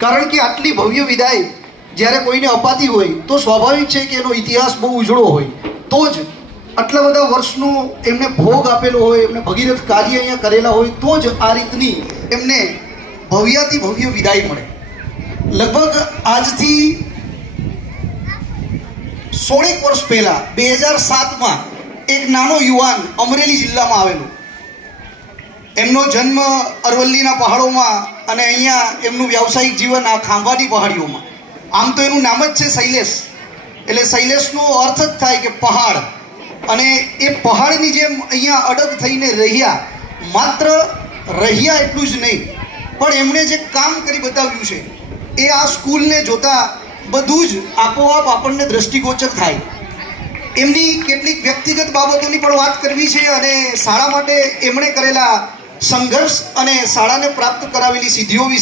કારણ કે આટલી ભવ્ય વિદાય જ્યારે કોઈને અપાતી હોય તો સ્વાભાવિક છે કે એનો ઇતિહાસ બહુ ઉજળો હોય, તો જ આટલા બધા વર્ષનો એમને ભોગ આપેલો હોય, એમને ભગીરથ કાર્ય અહીંયા કરેલા હોય, તો જ આ રીતની એમને ભવ્યાથી ભવ્ય વિદાય મળે. લગભગ આજથી 16 વર્ષ પહેલાં 2007માં એક નાનો યુવાન અમરેલી જિલ્લામાં આવેલો. એમનો જન્મ અરવલ્લીના પહાડોમાં અને અહીંયા એમનું વ્યાવસાયિક જીવન આ ખાંભાની પહાડીઓમાં. આમ તો એનું નામ જ છે શૈલેષ, એટલે શૈલેષનો અર્થ જ થાય કે પહાડ. અને એ પહાડની જેમ અહીંયા અડગ થઈને રહ્યા, માત્ર રહ્યા એટલું જ નહીં, પણ એમણે જે કામ કરી બતાવ્યું છે એ આ સ્કૂલને જોતા બધું જ આપોઆપ આપણને દ્રષ્ટિગોચર થાય. એમની કેટલીક વ્યક્તિગત બાબતોની પણ વાત કરવી છે અને શાળા માટે એમણે કરેલા સંઘર્ષ અને શાળાને પ્રાપ્ત કરાવેલી સિદ્ધિઓ વિશે